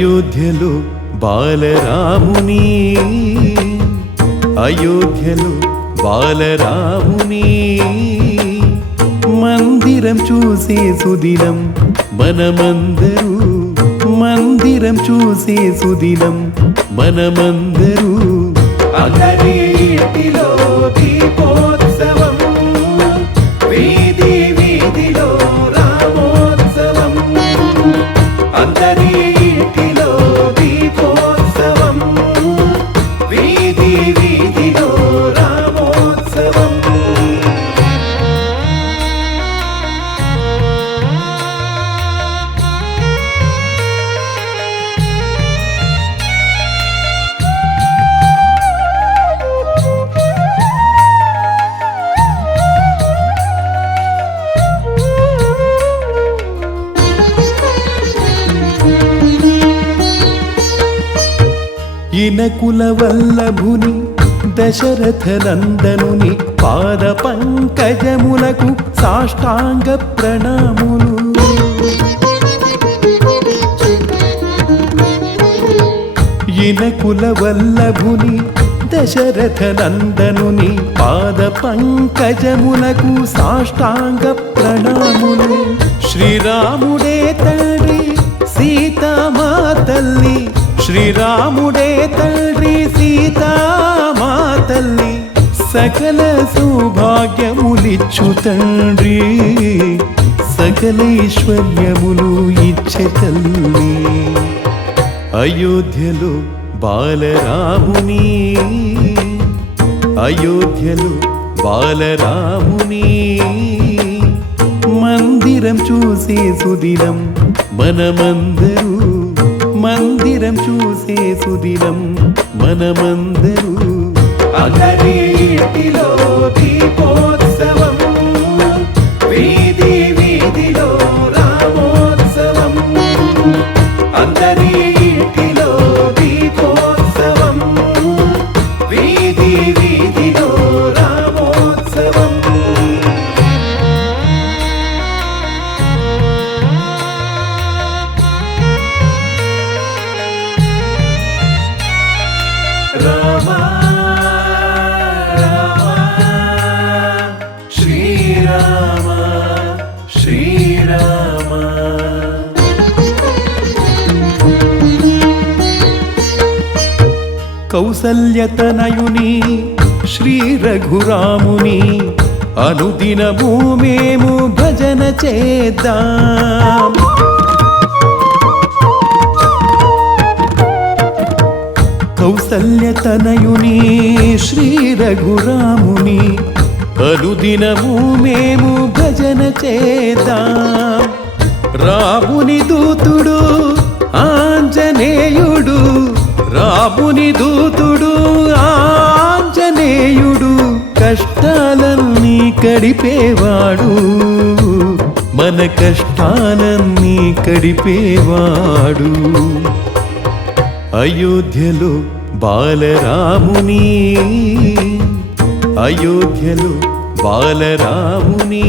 అయోధ్యలో బాలరాముని అయోధ్యలో బాలరాముని మందిరం చూసే సుదినం మనమందరూ మందిరం చూసే సుదినం మనమందరూ అందరి ఇంటిలో దీపోత్సవం వీధి వీధిలో రామోత్సవం అందరి ఇంటిలో దీపోత్సవం వీధి వీధిలో రామోత్సవం ఇనకుల వల్లభుని దశరథ నందనుని పాద పంకజములకు సాష్టాంగ ప్రణాములు ఇనకుల వల్లభుని దశరథ నందనుని పాద పంకజములకు సాష్టాంగ ప్రణాములు శ్రీరాముడే తండ్రి సీతామా తల్లి శ్రీరాముడే తండ్రి సీతామా తల్లి సకల సౌభాగ్యములిచ్చు తండ్రి సకల ఐశ్వర్యములు ఇచ్చే తల్లి అయోధ్యలో బాలరాముని అయోధ్యలో బాలరాముని మందిరం చూసే సుదినం మనమందరూ మందిరం చూసే సుదినం మనమందరూ అందరి ఇంటిలో దీపోత్సవం వీధి వీధిలో రామోత్సవం అందరి ఇంటిలో దీపోత్సవం వీధి వీధిలో రామోత్సవం రామ రామ శ్రీరామ శ్రీరామ కౌసల్యతనయుని శ్రీ రఘురాముని అనుదినము మేము భజన చేద్దాం కౌసల్యతనయుని శ్రీ రఘురాముని అనుదినము మేము భజన చేద్దాం రాముని దూతుడు ఆంజనేయుడు రాముని దూతుడు ఆంజనేయుడు కష్టాలన్నీ కడిపేవాడు మన కష్టాలన్నీ కడిపేవాడు అయోధ్యలో బాలరాముని అయోధ్యలో బాలరాముని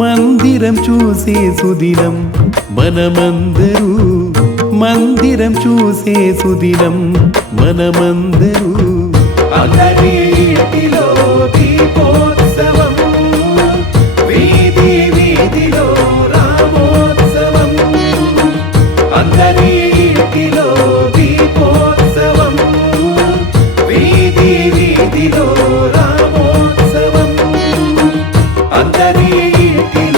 మందిరం చూసే సుదినం మనమందరూ మందిరం చూసే సుదినం మనమందరూ అందరి ఇంటిలో దీపోత్సవం వీధి వీధిలో రామోత్సవం అందరి ఇంటిలో దీపోత్సవం వీధి వీధిలో రామోత్సవం అందరి ఇంటిలో